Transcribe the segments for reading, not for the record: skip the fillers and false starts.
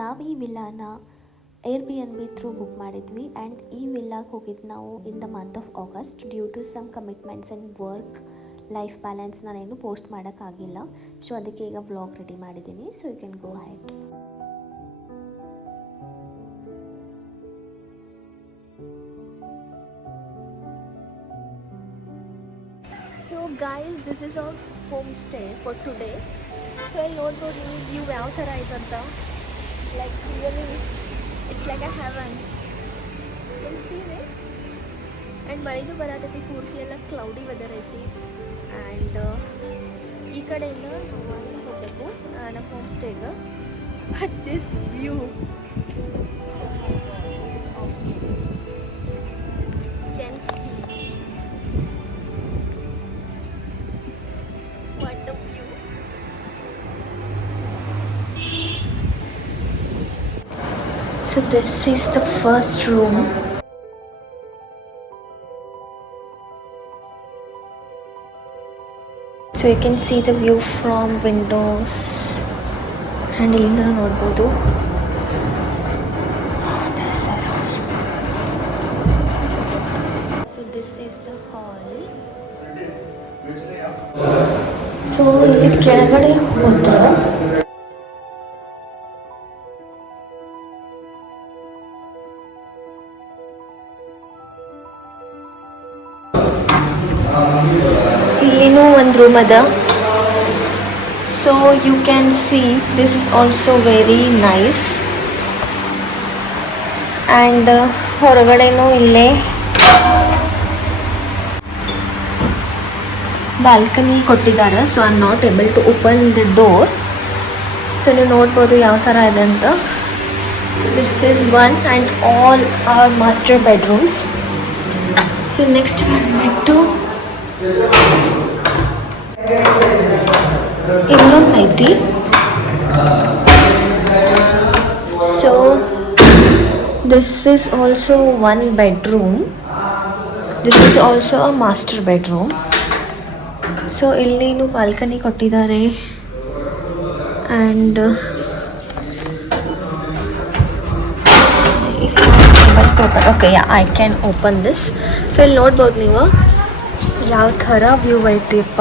ನಾವು ಈ ವಿಲ್ಲಾನ Airbnb ಥ್ರೂ ಬುಕ್ ಮಾಡಿದ್ವಿ ಆ್ಯಂಡ್ ಈ ವಿಲ್ಲಾಗೆ ಹೋಗಿದ್ದು ನಾವು in the month of August due to some commitments and work life balance ನಾನೇನು ಪೋಸ್ಟ್ ಮಾಡೋಕ್ಕಾಗಿಲ್ಲ. ಸೊ ಅದಕ್ಕೆ ಈಗ ವ್ಲಾಗ್ ರೆಡಿ ಮಾಡಿದ್ದೀನಿ. So you can go ahead. So guys, this is our home stay for today. So ಇಲ್ಲಿ ನೋಡ್ಬೋದು ನೀವು view ಯಾವ ಥರ ಐತಂತ. Like really it's like a heaven. You see this. And ಮಳೆನೂ ಬರತೈತಿ, ಪೂರ್ತಿ ಎಲ್ಲ ಕ್ಲೌಡಿ ವೆದರ್ ಐತಿ. ಆ್ಯಂಡ್ ಈ ಕಡೆಯಿಂದ ಹೋಗಬೇಕು ನಮ್ಮ ಹೋಮ್ ಸ್ಟೇಗೆ. But this view can see what a view. So this is the first room. So you can see the view from windows and ಇಲ್ಲಿಂದ ನೋಡ್ಬೋದು. This is awesome. So this is the hall. So ಇಲ್ಲಿ ಕೆಳಗಡೆ ಹೋದ್ರೆ ಇಲ್ಲಿನೂ ಒಂದು room ಅದ. So you can see this is also very nice. And ಹೊರಗಡೆನೂ ಇಲ್ಲೇ ಬಾಲ್ಕನಿ ಕೊಟ್ಟಿದ್ದಾರೆ. So I am not able to open the door. So ನೀವು ನೋಡ್ಬೋದು ಯಾವ ಥರ ಇದೆ ಅಂತ. So this is one and all are master bedrooms. So next ಬಂದ್ಬಿಟ್ಟು ಇಲ್ಲೊಂದು ಐತಿ. So this is also one bedroom. This is also a master bedroom. So ಇಲ್ಲಿನೂ ಬಾಲ್ಕನಿ ಕೊಟ್ಟಿದ್ದಾರೆ. And okay, I can open this. So ಇಲ್ಲಿ ನೋಡ್ಬೋದು ನೀವು ಯಾವ ಥರ ವ್ಯೂ ಐತಿಪ್ಪ,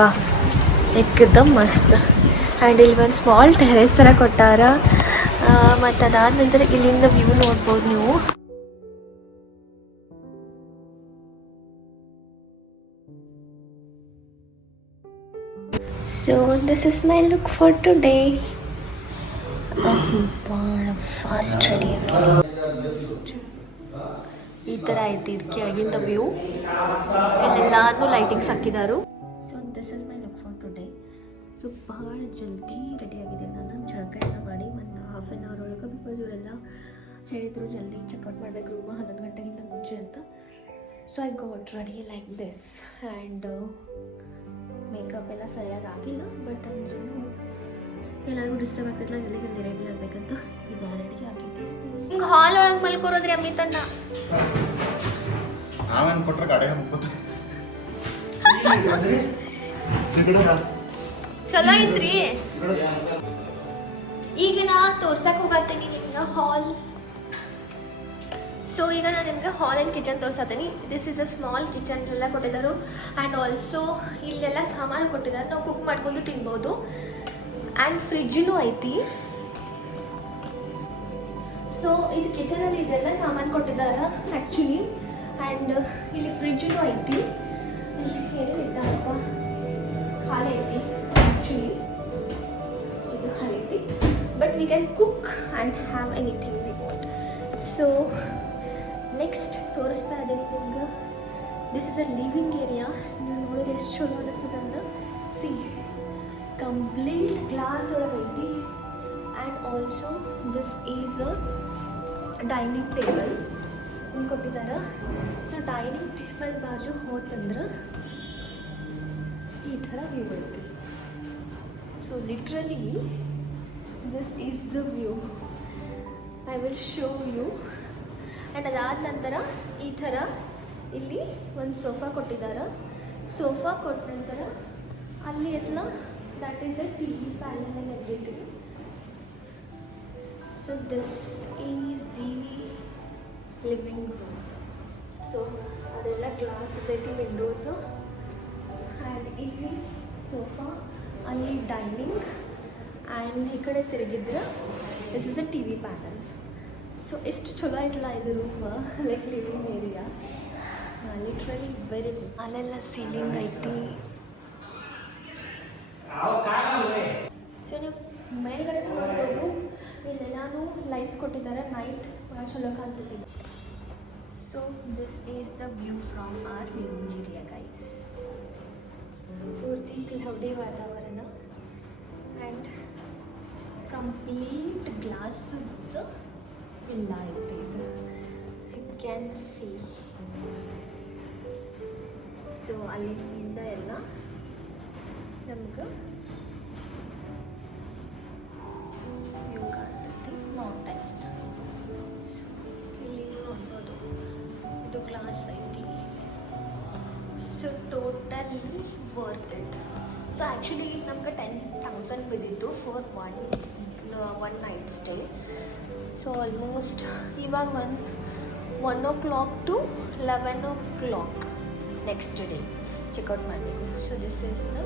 ಏಕದಮ್ ಮಸ್ತ್. ಆ್ಯಂಡ್ ಇಲ್ಲಿ ಒಂದು ಸ್ಮಾಲ್ ಟೆರೇಸ್ ಥರ ಕೊಟ್ಟಾರ. ಮತ್ತು ಅದಾದ ನಂತರ ಇಲ್ಲಿಂದ ವ್ಯೂ ನೋಡ್ಬೋದು ನೀವು. So this is my look for today. ಭಾಳ ಫಾಸ್ಟ್ ರೆಡಿ ಆಗಿ ಈ ಥರ ಐತಿ ಇದು ಕೆಳಗಿಂದ ವ್ಯೂ. ಇಲ್ಲೆಲ್ಲಾನು ಲೈಟಿಂಗ್ಸ್ ಹಾಕಿದಾರು. So this is my look for today. So ಭಾಳ ಜಲ್ದಿ ರೆಡಿ ಆಗಿದ್ದೀನಿ ನಾನು. ಜಳಕ ಎಲ್ಲ ಮಾಡಿ ಒಂದು ಹಾಫ್ ಆನ್ ಅವರ್ ಒಳಗೆ, ಬಿಕಾಸ್ ಇವರೆಲ್ಲ ಹೇಳಿದರು ಜಲ್ದಿ ಚೆಕ್ಔಟ್ ಮಾಡಬೇಕು ರೂಮ್ 11 ಗಂಟೆಗಿಂತ ಮುಂಚೆ ಅಂತ. So I got ready like this. And makeup ಎಲ್ಲ ಸರಿಯಾಗಿ ಆಗಿಲ್ಲ, ಬಟ್ ಅಂದ್ರೂ ಎಲ್ಲರಿಗೂ ಡಿಸ್ಟರ್ಬ್ ಆಗ್ತೈತಲ್ಲ ಜಲ್ದಿ ಜಲ್ದಿ ರೆಡಿ ಆಗಬೇಕಂತ ಈಗ ರೆಡಿ ಆಗಿದ್ದೀನಿ. ಹಿಂಗೆ ಹಾಲ್ ಒಳಗೆ ಮಲ್ಕೋರೋದ್ರಿ ಅಮಿತಣ್ಣ. ನಾವೇನು ಕೊಟ್ಟರೆ ಕಡೆಗೆ ಮುಕ್ಕೋತ ಚಲೋ ಐತ್ರಿ. ಈಗ ನಾ ತೋರ್ಸಕ್ಕೆ ಹೋಗತ್ತೀನಿ ನಿಮ್ಗೆ ಹಾಲ್. ಸೊ ಈಗ ನಾನು ನಿಮ್ಗೆ ಹಾಲ್ ಆ್ಯಂಡ್ ಕಿಚನ್ ತೋರ್ಸತ್ತೀನಿ. This is a small kitchen ಎಲ್ಲ ಕೊಟ್ಟಿದ್ದಾರೆ. ಆ್ಯಂಡ್ ಆಲ್ಸೋ ಇಲ್ಲೆಲ್ಲ ಸಾಮಾನು ಕೊಟ್ಟಿದ್ದಾರೆ, ನಾವು ಕುಕ್ ಮಾಡ್ಕೊಂಡು ತಿನ್ಬೋದು. ಆ್ಯಂಡ್ ಫ್ರಿಜ್ಜೂ ಐತಿ. ಸೊ ಇದು ಕಿಚನಲ್ಲಿ ಇದೆಲ್ಲ ಸಾಮಾನು ಕೊಟ್ಟಿದ್ದಾರೆ ಆ್ಯಕ್ಚುಲಿ. ಆ್ಯಂಡ್ ಇಲ್ಲಿ ಫ್ರಿಜ್ಜೂ ಐತಿ. ಇಲ್ಲಿ ಏನೇನು ಇಟ್ಟಾರಪ್ಪ, ಖಾಲಿ ಐತಿ ಆ್ಯಕ್ಚುಲಿ. ಸೊ ಇದು ಖಾಲಿ ಐತಿ, but we can cook and have anything we want. So next ತೋರಿಸ್ತಾ ಇದ್ದೀನಿ ನಿಮ್ಗೆ. This is a living area. ನೀವು ನೋಡಿದ್ರೆ ಎಷ್ಟು ಚಲೋ ಅನ್ನಿಸ್ತದೆ ಅಂದ್ರೆ, ಸಿ ಕಂಪ್ಲೀಟ್ ಗ್ಲಾಸ್ ಒಳಗೆ ಐತಿ. And also this is a dining table ಕೊಟ್ಟಿದ್ದಾರೆ. ಸೊ ಡೈನಿಂಗ್ ಟೇಬಲ್ ಬಾಜು ಹೋತಂದ್ರೆ ಈ ಥರ ವ್ಯೂ ಐತಿ. So literally this is the view. I will show you. And ಅದಾದ ನಂತರ ಈ ಥರ ಇಲ್ಲಿ ಒಂದು ಸೋಫಾ ಕೊಟ್ಟಿದ್ದಾರೆ. ಸೋಫಾ ಕೊಟ್ಟ ನಂತರ ಅಲ್ಲಿ ಎಲ್ಲ that is a T V panel and everything. So this is the living room. So ಅದೆಲ್ಲ ಗ್ಲಾಸ್ ಇರ್ತೈತಿ, ವಿಂಡೋಸು. ಆ್ಯಂಡ್ ಇಲ್ಲಿ ಸೋಫಾ, ಅಲ್ಲಿ ಡೈನಿಂಗ್. ಆ್ಯಂಡ್ ಈ ಕಡೆ ತಿರುಗಿದ್ರೆ this is a T V panel. So ಎಷ್ಟು ಚಲೋ ಐತಲ್ಲ ಇದು room, like living area. Literally very good. ಅಲ್ಲೆಲ್ಲ ಸೀಲಿಂಗ್ ಐತಿ. ಸೊ ನೀವು ಮೇಲ್ಗಡೆ ನೋಡ್ಬೋದು, ಇಲ್ಲೆಲ್ಲಾನು ಲೈಟ್ಸ್ ಕೊಟ್ಟಿದ್ದಾರೆ. ನೈಟ್ ಭಾಳ ಚಲೋ ಕಾಣ್ತೈತಿ. So this is the view from are living area guys. ಪೂರ್ತಿ ಕ್ಲೌಡಿ ವಾತಾವರಣ ಆ್ಯಂಡ್ ಕಂಪ್ಲೀಟ್ ಗ್ಲಾಸ್ ವಿಲ್ಲಾ ಐತಿ ಇದು. You can C. ಸೊ ಅಲ್ಲಿಂದ ಎಲ್ಲ ನಮ್ಗೆ ವ್ಯೂ ಕಾಣ್ತೈತಿ ಮೌಂಟೈನ್ಸ್. ಸೊ ಇಲ್ಲಿ ನೋಡ್ಬೋದು ಇದು ಗ್ಲಾಸ್ ಐತಿ. So totally worth it. So actually ನಮ್ಗೆ 10,000 ಬಿದ್ದಿತ್ತು for one night stay. So almost ಇವಾಗ 1 o'clock to 11 o'clock next day checkout ಮಾಡಬೇಕು. So this is the